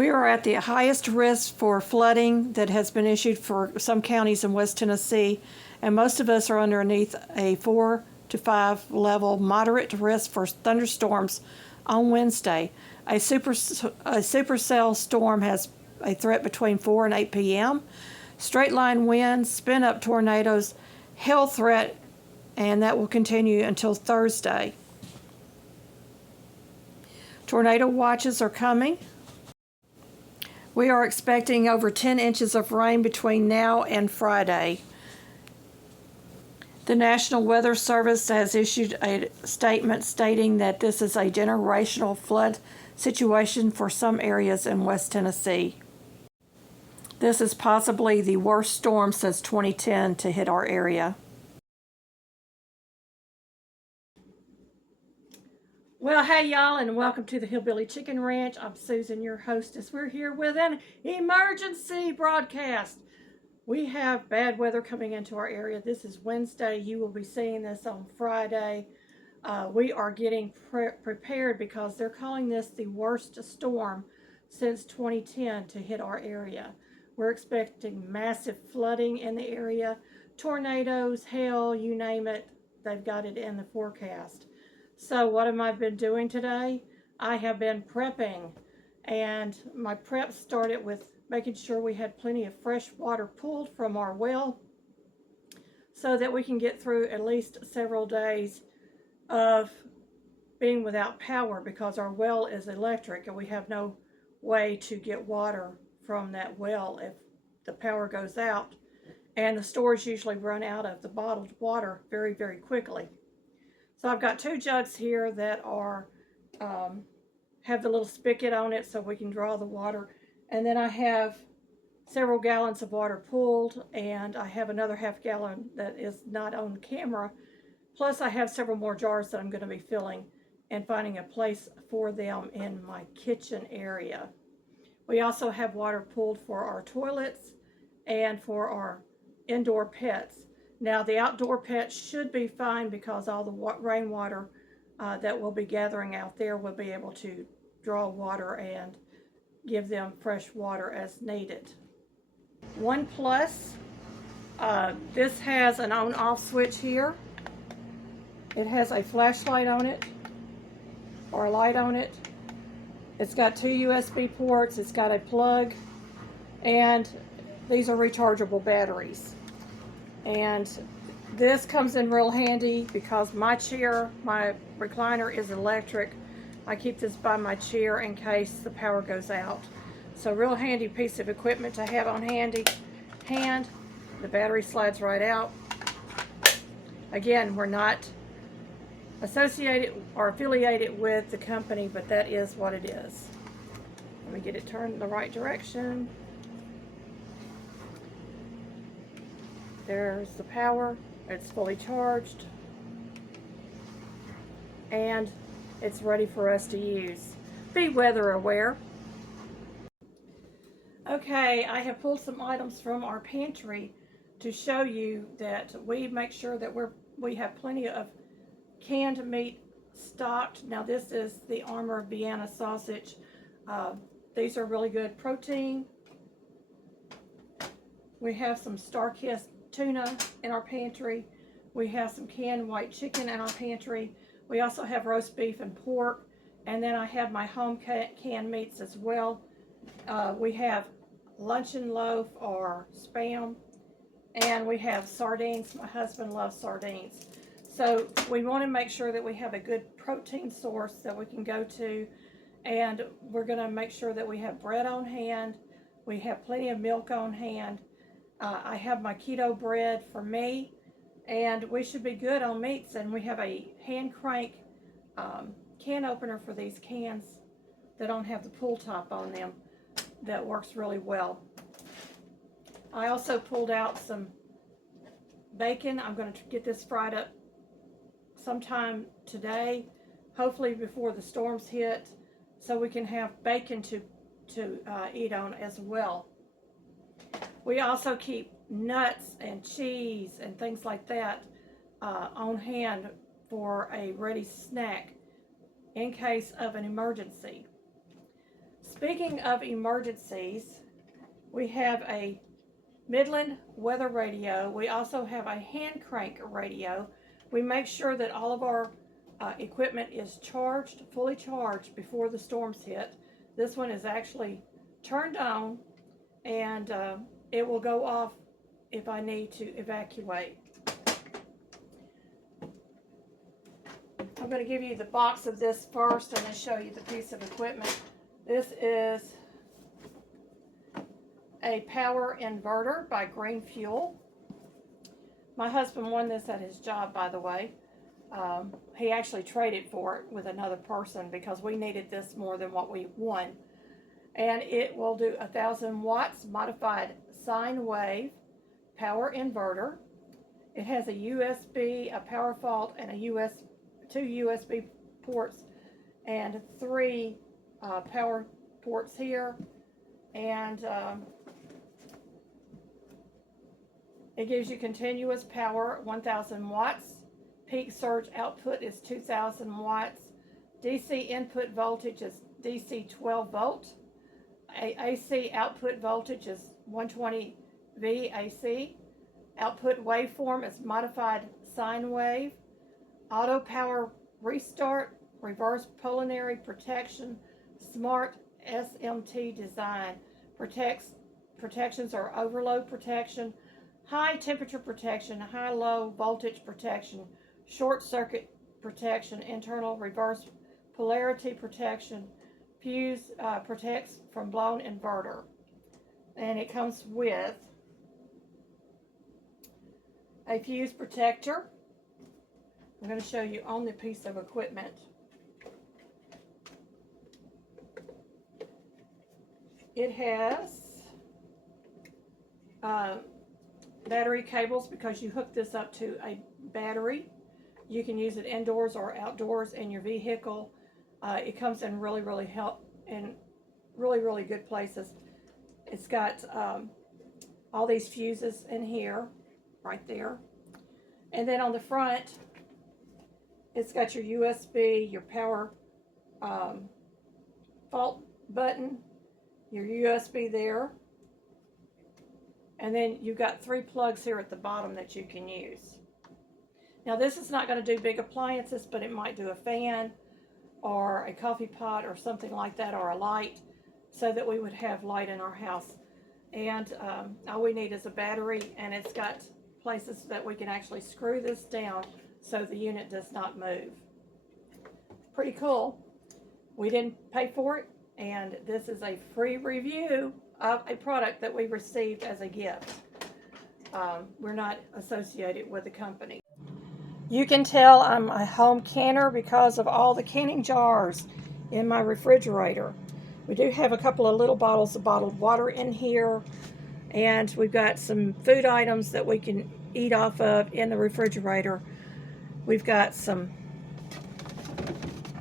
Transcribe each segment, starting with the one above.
We are at the highest risk for flooding that has been issued for some counties in West Tennessee, and most of us are underneath a 4 to 5 level moderate risk for thunderstorms on Wednesday. A supercell storm has a threat between 4 and 8 p.m. Straight line winds, spin up tornadoes, hail threat, and that will continue until Thursday. Tornado watches are coming. We are expecting over 10 inches of rain between now and Friday. The National Weather Service has issued a statement stating that this is a generational flood situation for some areas in West Tennessee. This is possibly the worst storm since 2010 to hit our area. Well, hey y'all, and welcome to the Hillbilly Chicken Ranch. I'm Susan, your hostess. We're here with an emergency broadcast. We have bad weather coming into our area. This is Wednesday. You will be seeing this on Friday. We are getting prepared because they're calling this the worst storm since 2010 to hit our area. We're expecting massive flooding in the area, tornadoes, hail, you name it. They've got it in the forecast. So what have I been doing today? I have been prepping, and my prep started with making sure we had plenty of fresh water pulled from our well so that we can get through at least several days of being without power, because our well is electric and we have no way to get water from that well if the power goes out, and the stores usually run out of the bottled water very, very quickly. So I've got 2 jugs here that are have the little spigot on it so we can draw the water. And then I have several gallons of water pulled, and I have another half gallon that is not on camera. Plus I have several more jars that I'm going to be filling and finding a place for them in my kitchen area. We also have water pulled for our toilets and for our indoor pets. Now, the outdoor pets should be fine because all the rainwater that we'll be gathering out there will be able to draw water and give them fresh water as needed. One plus, this has an on-off switch here. It has a flashlight on it, or a light on it. It's got 2 USB ports, it's got a plug, and these are rechargeable batteries. And this comes in real handy because my chair, my recliner is electric. I keep this by my chair in case the power goes out. So real handy piece of equipment to have on hand. The battery slides right out. Again, we're not associated or affiliated with the company, but that is what it is. Let me get it turned in the right direction. There's the power. It's fully charged, and it's ready for us to use. Be weather aware. Okay, I have pulled some items from our pantry to show you that we make sure that we have plenty of canned meat stocked. Now this is the Armour Vienna sausage. These are really good protein. We have some Star-Kissed tuna in our pantry. We have some canned white chicken in our pantry. We also have roast beef and pork, and then I have my home canned meats as well. We have luncheon loaf or Spam, and we have sardines. My husband loves sardines. So we want to make sure that we have a good protein source that we can go to, and we're going to make sure that we have bread on hand. We have plenty of milk on hand. I have my keto bread for me, and we should be good on meats. And we have a hand crank can opener for these cans that don't have the pull top on them that works really well. I also pulled out some bacon. I'm going to get this fried up sometime today, hopefully before the storms hit, so we can have bacon to eat on as well. We also keep nuts and cheese and things like that on hand for a ready snack in case of an emergency. Speaking of emergencies, we have a Midland weather radio. We also have a hand crank radio. We make sure that all of our equipment is charged, fully charged before the storms hit. This one is actually turned on, and it will go off if I need to evacuate. I'm going to give you the box of this first and then show you the piece of equipment. This is a power inverter by Green Fuel. My husband won this at his job, by the way. He actually traded for it with another person because we needed this more than what we won. And it will do 1,000 watts modified sine wave power inverter. It has a USB, a power fault, and two USB ports and 3 power ports here. And it gives you continuous power, 1,000 watts. Peak surge output is 2,000 watts. DC input voltage is DC 12 volt. AC output voltage is 120 VAC. Output waveform is modified sine wave. Auto power restart, reverse pulmonary protection, smart SMT design. Protections are overload protection, high temperature protection, high low voltage protection, short circuit protection, internal reverse polarity protection, fuse protects from blown inverter. And it comes with a fuse protector. I'm going to show you on the piece of equipment. It has battery cables because you hook this up to a battery. You can use it indoors or outdoors in your vehicle. It comes in really good places. It's got all these fuses in here, right there. And then on the front, it's got your USB, your power fault button, your USB there. And then you've got 3 plugs here at the bottom that you can use. Now this is not going to do big appliances, but it might do a fan or a coffee pot or something like that, or a light, so that we would have light in our house. And all we need is a battery, and it's got places that we can actually screw this down so the unit does not move. Pretty cool. We didn't pay for it, and this is a free review of a product that we received as a gift. We're not associated with the company. You can tell I'm a home canner because of all the canning jars in my refrigerator. We do have a couple of little bottles of bottled water in here, and we've got some food items that we can eat off of in the refrigerator. We've got some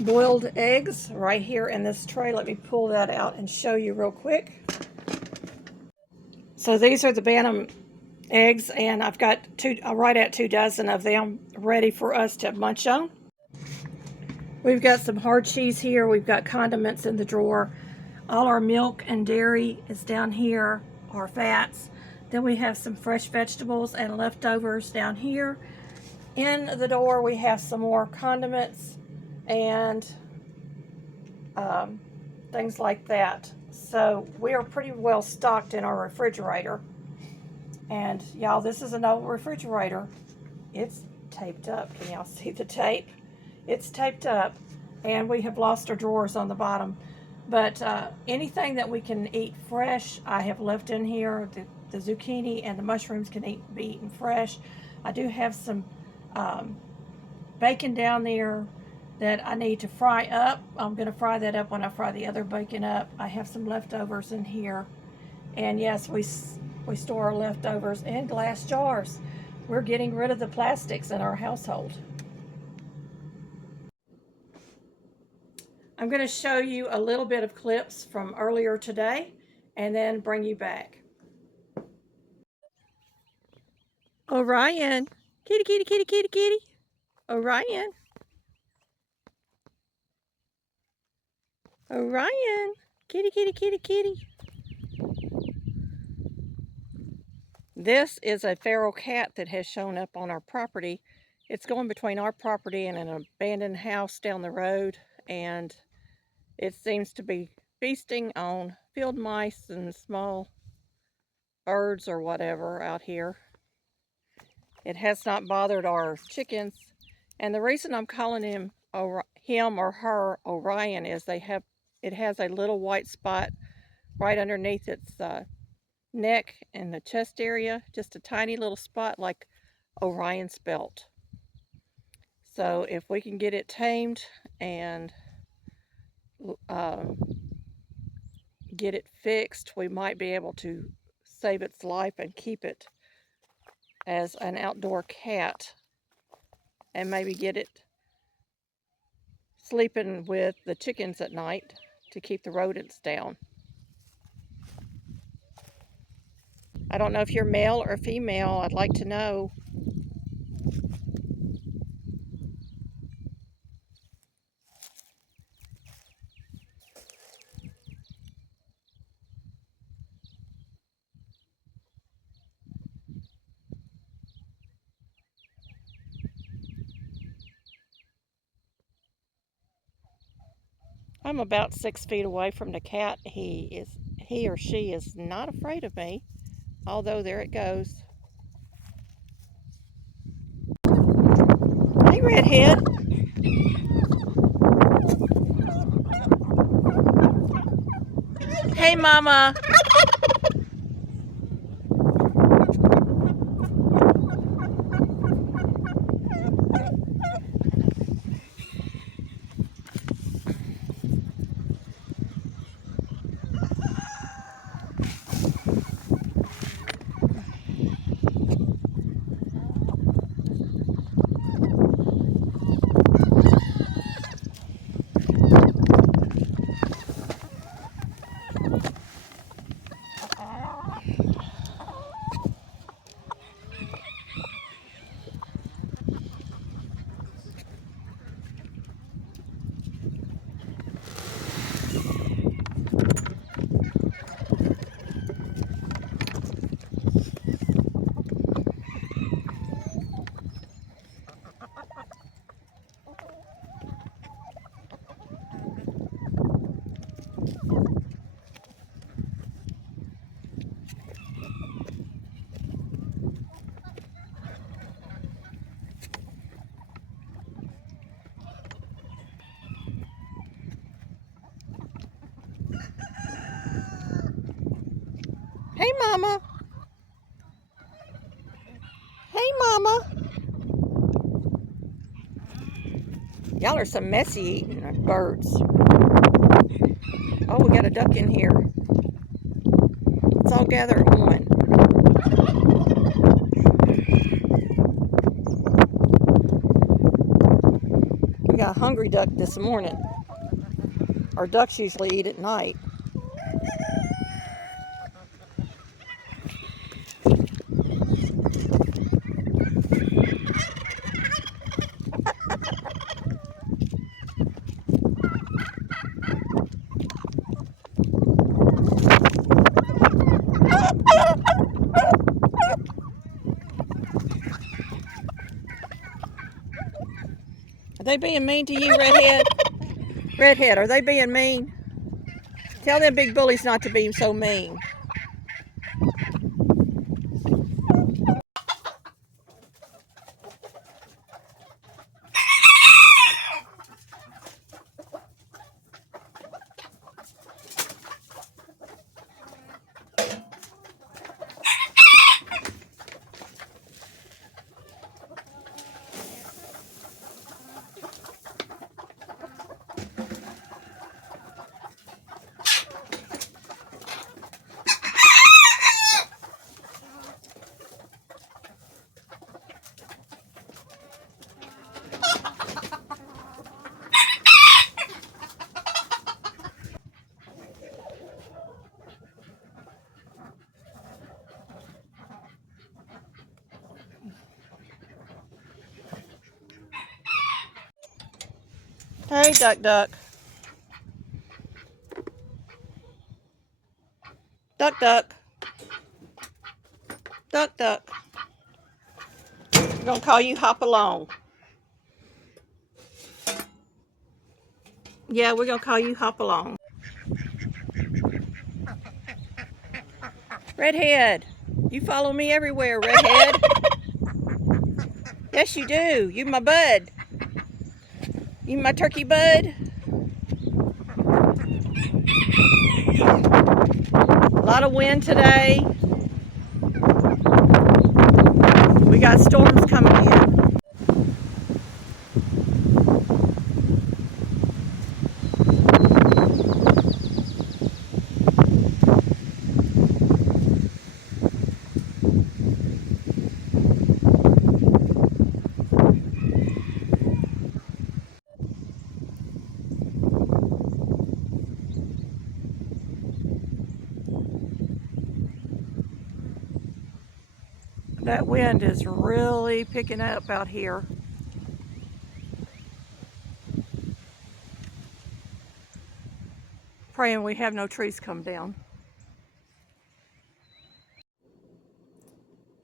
boiled eggs right here in this tray. Let me pull that out and show you real quick. So these are the Bantam eggs, and I've got right at 2 dozen of them ready for us to munch on. We've got some hard cheese here. We've got condiments in the drawer. All our milk and dairy is down here, our fats. Then we have some fresh vegetables and leftovers down here. In the door we have some more condiments and things like that. So we are pretty well stocked in our refrigerator. And y'all, this is an old refrigerator. It's taped up. Can y'all see the tape? It's taped up, and we have lost our drawers on the bottom. But anything that we can eat fresh, I have left in here. The zucchini and the mushrooms can be eaten fresh. I do have some bacon down there that I need to fry up. I'm going to fry that up when I fry the other bacon up. I have some leftovers in here. And yes, we store our leftovers in glass jars. We're getting rid of the plastics in our household. I'm going to show you a little bit of clips from earlier today and then bring you back. Orion. Kitty, kitty, kitty, kitty, kitty. Orion. Orion. Kitty, kitty, kitty, kitty. This is a feral cat that has shown up on our property. It's going between our property and an abandoned house down the road, and it seems to be feasting on field mice and small birds or whatever out here. It has not bothered our chickens, and the reason I'm calling him or her Orion is it has a little white spot right underneath its neck and the chest area, just a tiny little spot like Orion's belt. So if we can get it tamed and get it fixed, we might be able to save its life and keep it as an outdoor cat, and maybe get it sleeping with the chickens at night to keep the rodents down. I don't know if you're male or female. I'd like to know. I'm about 6 feet away from the cat. He or she is not afraid of me, although there it goes. Hey, redhead. Hey, mama. Hey, mama. Hey, mama. Y'all are some messy eating birds. Oh, we got a duck in here. Let's all gather at one. We got a hungry duck this morning. Our ducks usually eat at night. Are they being mean to you, Redhead? Redhead, are they being mean? Tell them big bullies not to be so mean. Hey, duck, duck. Duck, duck. Duck, duck. We're going to call you Hop Along. Yeah, we're going to call you Hop Along. Redhead. You follow me everywhere, Redhead. Yes, you do. You my bud. You my turkey bud. A lot of wind today. We got storms coming in. That wind is really picking up out here. Praying we have no trees come down.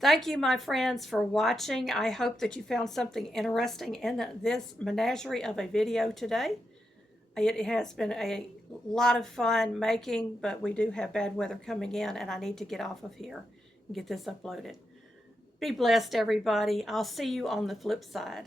Thank you, my friends, for watching. I hope that you found something interesting in this menagerie of a video today. It has been a lot of fun making, but we do have bad weather coming in, and I need to get off of here and get this uploaded. Be blessed, everybody. I'll see you on the flip side.